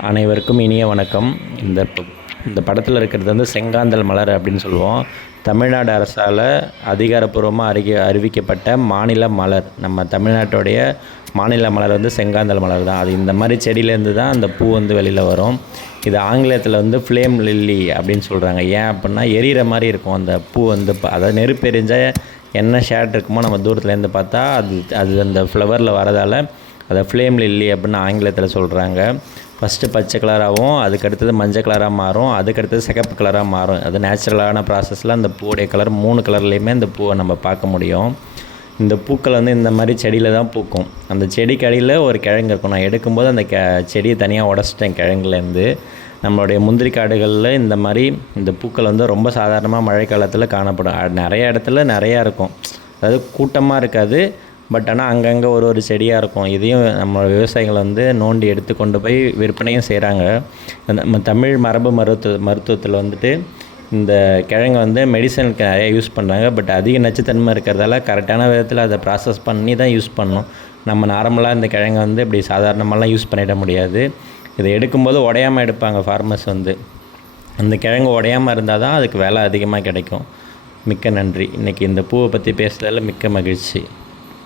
அனைவருக்கும் இனிய வணக்கம். இந்த இந்த படத்தில் இருக்கிறது வந்து செங்காந்தல் மலர் அப்படின்னு சொல்லுவோம். தமிழ்நாடு அரசால் அதிகாரப்பூர்வமாக அறிக அறிவிக்கப்பட்ட மாநில மலர். நம்ம தமிழ்நாட்டுடைய மாநில மலர் வந்து செங்காந்தல் மலர் தான். அது இந்த மாதிரி செடியிலேருந்து தான் அந்த பூ வந்து வெளியில் வரும். இது ஆங்கிலத்தில் வந்து ஃப்ளேம் லில்லி அப்படின்னு சொல்கிறாங்க ஏன் அப்படின்னா எரியிற மாதிரி இருக்கும். அந்த பூ வந்து ப- அதாவது நெருப்பு எரிஞ்சால் என்ன ஷேட் இருக்குமோ நம்ம தூரத்துலேருந்து பார்த்தா அது அது அந்த ஃப்ளவரில் வரதால் அதை ஃப்ளேம் லில்லி அப்படின்னு ஆங்கிலத்தில் சொல்கிறாங்க ஃபஸ்ட்டு பச்சை கலராகவும் அதுக்கடுத்தது மஞ்சள் கலராக மாறும் அதுக்கடுத்தது சிகப்பு கலராக மாறும். அது நேச்சுரலான ப்ராசஸில் அந்த பூவுடைய கலர் மூணு கலர்லேயுமே அந்த பூவை நம்ம பார்க்க முடியும். இந்த பூக்கள் வந்து இந்த மாதிரி செடியில் தான் பூக்கும். அந்த செடிக்கு அடியில் ஒரு கிழங்கு இருக்கும். நான் எடுக்கும்போது அந்த கெ செடியை தனியாக உடச்சிட்டேன் கிழங்குலேருந்து. நம்மளுடைய முந்திரி காடுகளில் இந்த மாதிரி இந்த பூக்கள் வந்து ரொம்ப சாதாரணமாக மழை காலத்தில் காணப்படும் நிறைய இடத்துல நிறையா இருக்கும். அதாவது கூட்டமாக இருக்காது. பட் ஆனால் அங்கங்கே ஒரு ஒரு செடியாக இருக்கும். இதையும் நம்ம விவசாயிகள் வந்து நோண்டி எடுத்து கொண்டு போய் விற்பனையும் செய்கிறாங்க நம்ம தமிழ் மரபு மருத்துவ மருத்துவத்தில் வந்துட்டு இந்த கிழங்கு வந்து மெடிசனுக்கு நிறைய யூஸ் பண்ணுறாங்க பட் அதிக நச்சுத்தன்மை இருக்கிறதால கரெக்டான விதத்தில் அதை ப்ராசஸ் பண்ணி தான் யூஸ் பண்ணணும். நம்ம நார்மலாக இந்த கிழங்கை வந்து இப்படி சாதாரணமாலாம் யூஸ் பண்ணிட முடியாது. இதை எடுக்கும்போது உடையாமல் எடுப்பாங்க ஃபார்மர்ஸ் வந்து. அந்த கிழங்கு உடையாமல் இருந்தால் தான் அதுக்கு விலை அதிகமாக கிடைக்கும். மிக்க நன்றி. இன்றைக்கி இந்த பூவை பற்றி பேசுறதுல மிக்க மகிழ்ச்சி.